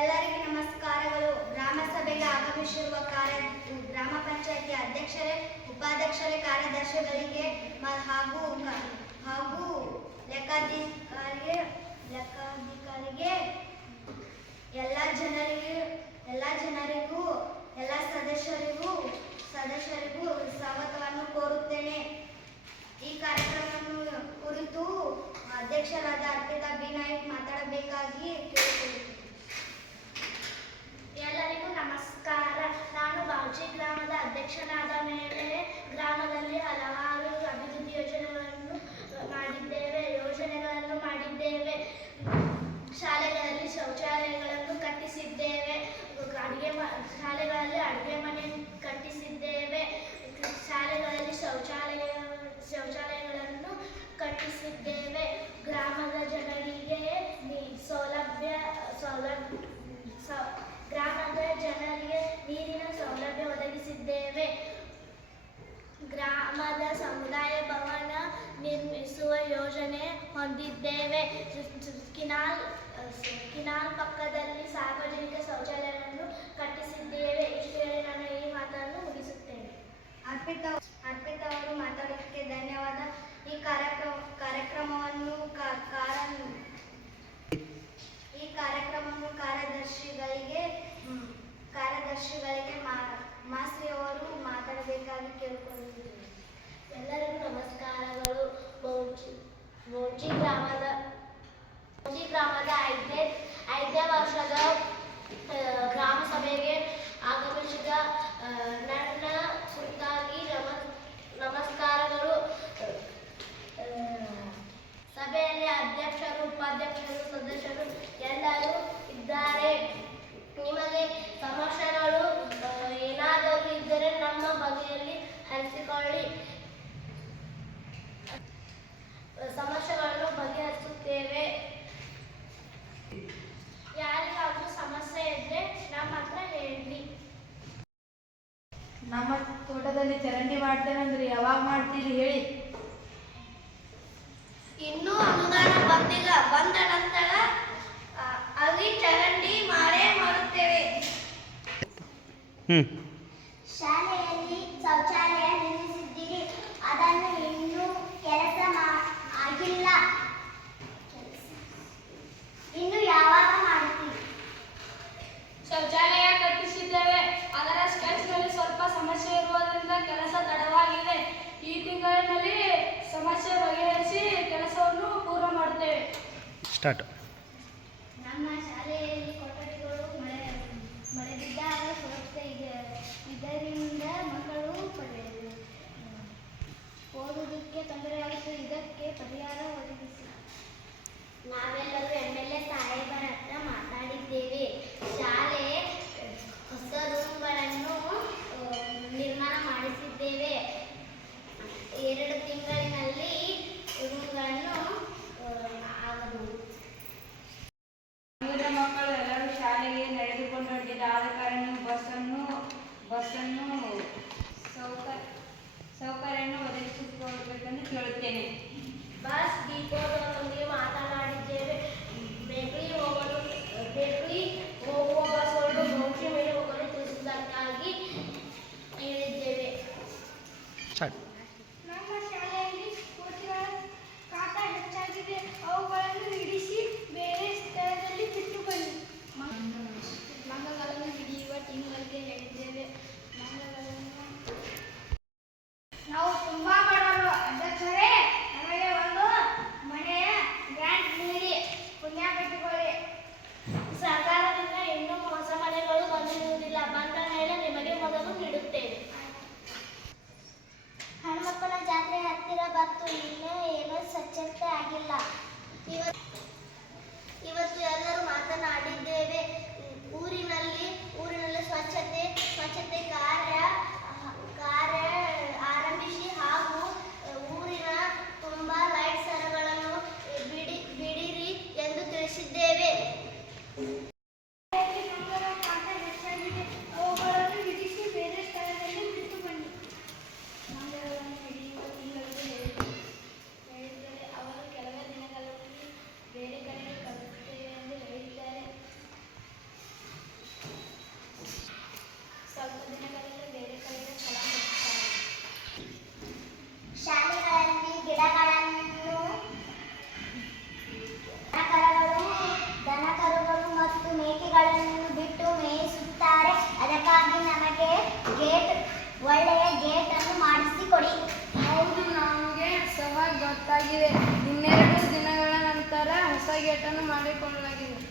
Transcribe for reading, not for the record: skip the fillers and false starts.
ಎಲ್ಲರಿಗೂ ನಮಸ್ಕಾರಗಳು. ಗ್ರಾಮ ಸಭೆಗೆ ಆಗಮಿಸಿರುವ ಗ್ರಾಮ ಪಂಚಾಯಿತಿ ಅಧ್ಯಕ್ಷರೇ, ಉಪಾಧ್ಯಕ್ಷರೇ, ಕಾರ್ಯದರ್ಶಿಗಳಿಗೆ ಹಾಗೂ ಲೆಕ್ಕಾಧಿಕಾರಿಗೆ ಎಲ್ಲ ಜನರಿಗೂ ಎಲ್ಲ ಸದಸ್ಯರಿಗೂ ಸ್ವಾಗತವನ್ನು ಕೋರುತ್ತೇನೆ. ಈ ಕಾರ್ಯಕ್ರಮವನ್ನು ಕುರಿತು ಅಧ್ಯಕ್ಷರಾದ ಅರ್ಪಿತಾ ಬಿ ನಾಯ್ಕ್ ಮಾತಾಡಬೇಕಾಗಿ ಕೇಳಿಕೊಳ್ಳುತ್ತೇನೆ. ಎಲ್ಲರಿಗೂ ನಮಸ್ಕಾರ. ನಾನು ಬಾವ್ಚಿ ಗ್ರಾಮದ ಅಧ್ಯಕ್ಷನಾದ ಮೇಲೆ ಗ್ರಾಮದಲ್ಲಿ ಹಲವಾರು ಅಭಿವೃದ್ಧಿ ಯೋಜನೆಗಳನ್ನು ಮಾಡಿದ್ದೇವೆ. ಶಾಲೆಗಳಲ್ಲಿ ಶೌಚಾಲಯಗಳನ್ನು ಕಟ್ಟಿಸಿದ್ದೇವೆ. ಶಾಲೆಗಳಲ್ಲಿ ಅಡುಗೆ ಮನೆ ಕಟ್ಟಿಸಿದ್ದೇವೆ. ಶಾಲೆಗಳಲ್ಲಿ ಶೌಚಾಲಯಗಳನ್ನು ಕಟ್ಟಿಸಿದ್ದೇವೆ. ಗ್ರಾಮದ ಜನರಿಗೆ ನೀರಿನ ಸೌಲಭ್ಯ ಒದಗಿಸಿದ್ದೇವೆ. ಗ್ರಾಮದ ಸಮುದಾಯ ಭವನ ನಿರ್ಮಿಸುವ ಯೋಜನೆ ಹೊಂದಿದ್ದೇವೆ. ಕಿನಾಲ್ ಪಕ್ಕದಲ್ಲಿ ಸಾರ್ವಜನಿಕ ಶೌಚಾಲಯವನ್ನು ಕಟ್ಟಿಸಿದ್ದೇವೆ. ಇಷ್ಟು ಹೇಳಿ ನಾನು ಈ ಮಾತನ್ನು ಮುಗಿಸುತ್ತೇನೆ. ಅರ್ಪಿತಾ ಅವರು ಮಾತಾಡೋದಕ್ಕೆ ಧನ್ಯವಾದ. ಈ ಕಾರ್ಯಕ್ರಮವನ್ನು ಕಾರ್ಯದರ್ಶಿಗಳಿಗೆ ಮಾಸ್ರಿ ಅವರು ಮಾತಾಡಬೇಕಾಗಿ ಕೇಳಿಕೊಳ್ಳುತ್ತಿದ್ದೇನೆ. ಎಲ್ಲರಿಗೂ ನಮಸ್ಕಾರಗಳು. ಬೌಚಿ ಗ್ರಾಮದ 5ನೇ ವರ್ಷದ ಗ್ರಾಮ ಸಭೆಗೆ ಆಗಮಿಸಿದ ನನ್ನ ಕುರಿತಾಗಿ ನಮಸ್ಕಾರಗಳು. ಸಭೆಯಲ್ಲಿ ಅಧ್ಯಕ್ಷರು, ಉಪಾಧ್ಯಕ್ಷರು, ಸದಸ್ಯರು ಎಲ್ಲರೂ ಇದ್ದಾರೆ. ನಿಮಗೆ ಸಮಸ್ಯೆಗಳು ಏನಾದರೂ ಇದ್ದರೆ ನಮ್ಮ ಬಗೆಯಲ್ಲಿ ಹಂಚಿಕೊಳ್ಳಿ. ಸಮಸ್ಯೆಗಳನ್ನು ಬಗೆಹರಿಸುತ್ತೇವೆ. ಯಾರಿಗಾದ್ರೂ ಸಮಸ್ಯೆ ಇದ್ರೆ ನಮ್ಮ ಹತ್ರ ಹೇಳಿ. ನಮ್ಮ ತೋಟದಲ್ಲಿ ಚರಂಡಿ ಮಾಡ್ತೇವೆ ಅಂದ್ರೆ ಯಾವಾಗ ಮಾಡ್ತೀರಿ ಹೇಳಿ. ಇನ್ನೂ ಅನುದಾನ ಬಂದಿಲ್ಲ. ಬಂದ ನಂತರ ಅಲ್ಲಿ ಚರಂಡಿ ಮಾಡೇ ಮಾಡುತ್ತೇವೆ. ಶಾಲೆಯಲ್ಲಿ ಶೌಚಾಲಯ ನಿರ್ಮಿಸಿದ್ದೀರಿ, ಅದನ್ನು ಇನ್ನೂ ಕೆಲಸ ಆಗಿಲ್ಲ. ಇನ್ನು ಯಾವಾಗ ಮಾಡ್ತೀವಿ? ಶೌಚಾಲಯ ಕಟ್ಟಿಸಿದ್ದೇವೆ. ಅದರ ಸ್ಕೆಚ್ನಲ್ಲಿ ಸ್ವಲ್ಪ ಸಮಸ್ಯೆ ಇರುವುದರಿಂದ ಕೆಲಸ ತಡವಾಗಿದೆ. ಈ ತಿಂಗಳಿನಲ್ಲಿ ಸಮಸ್ಯೆ ಬಗೆಹರಿಸಿ ಕೆಲಸವನ್ನು ಪೂರ್ಣ ಮಾಡುತ್ತೇವೆ. ನಮ್ಮ ಶಾಲೆಯಲ್ಲಿ ಕೊಠಡಿಗಳು ಮಳೆ ಬಿದ್ದಾಗ ಸುರಕ್ಷತೆ ಇದೆ. ಇದರಿಂದ ಮಕ್ಕಳು ಓದುವುದಕ್ಕೆ ತೊಂದರೆಯಾಗುತ್ತದೆ. ಇದಕ್ಕೆ ಪರಿಹಾರ ಒದಗಿಸಿ. ನಾವೆಲ್ಲರೂ MLA ಸಾಹೇಬರ ಹತ್ರ ಮಾತಾಡಿದ್ದೇವೆ. ಶಾಲೆ ಹೊಸ ರೂಮ್ಗಳನ್ನು ನಿರ್ಮಾಣ ಮಾಡಿಸಿದ್ದೇವೆ. 2 ತಿಂಗಳಿನಲ್ಲಿ ರೂಮ್ಗಳನ್ನು ಆಗಬಹುದು. ನಗರದ ಮಕ್ಕಳು ಎಲ್ಲರೂ ಶಾಲೆಗೆ ನಡೆದುಕೊಂಡು ಹೊರಟಿದ್ದ ಆದ ಕಾರಣ ಬಸ್ಸನ್ನು ಸೌಕರ್ಯವನ್ನು ಒದಗಿಸಿಕೊಡಬೇಕೆಂದು ಕೇಳುತ್ತೇನೆ. ಬಸ್ ಡಿಪೋದವರೊಂದಿಗೆ ಮಾತನಾಡಿದ್ದೇವೆ. ಬೇಕರಿ ಹೋಗುವ ಬಸ್ಗಳು ಬೌಚಿ ಮೇಲೆ ಹೋಗಲು ತಿಳಿಸುವುದಕ್ಕಾಗಿ ಹೇಳಿದ್ದೇವೆ. ನಮ್ಮ ಶಾಲೆಯಲ್ಲಿ ಕೋತಿಗಳ ಕಾಟ ಹೆಚ್ಚಾಗಿದೆ. ಅವುಗಳನ್ನು ಹಿಡಿಸಿ ಬೇರೆ ಸ್ಥಳದಲ್ಲಿ ಬಿಟ್ಟು ಬನ್ನಿ. ಮಂಗಗಳನ್ನು ಹಿಡಿಯುವ ಟೀಮ್ಗಳಿಗೆ ಹೇಳಿದ್ದೇವೆ. ನಾವು ತುಂಬಾ ಬಡವರು. ಅಧ್ಯಕ್ಷರೇ, ನಮಗೆ ಒಂದು ಮನೆಯ ಗ್ರಾಂಟ್ ನೀಡಿ ಪುಣ್ಯ ಕಟ್ಟಿಕೊಳ್ಳಿ. ಸರ್ಕಾರದಿಂದ ಇನ್ನೂ ಹೊಸ ಮನೆಗಳು ಬಂದಿರುವುದಿಲ್ಲ. ಬಂದ ಮೇಲೆ ನಿಮಗೆ ಮೊದಲು ನೀಡುತ್ತೇವೆ. ಅದಕ್ಕಾಗಿ ನಮಗೆ ಒಳ್ಳೆಯ ಗೇಟನ್ನು ಮಾಡಿಸಿಕೊಡಿ. ಹೌದು, ನಮಗೆ ಸಹ ಗೊತ್ತಾಗಿದೆ. ಇನ್ನೆರಡು ದಿನಗಳ ನಂತರ ಹೊಸ ಗೇಟನ್ನು ಮಾಡಿಕೊಳ್ಳಲಾಗಿದೆ.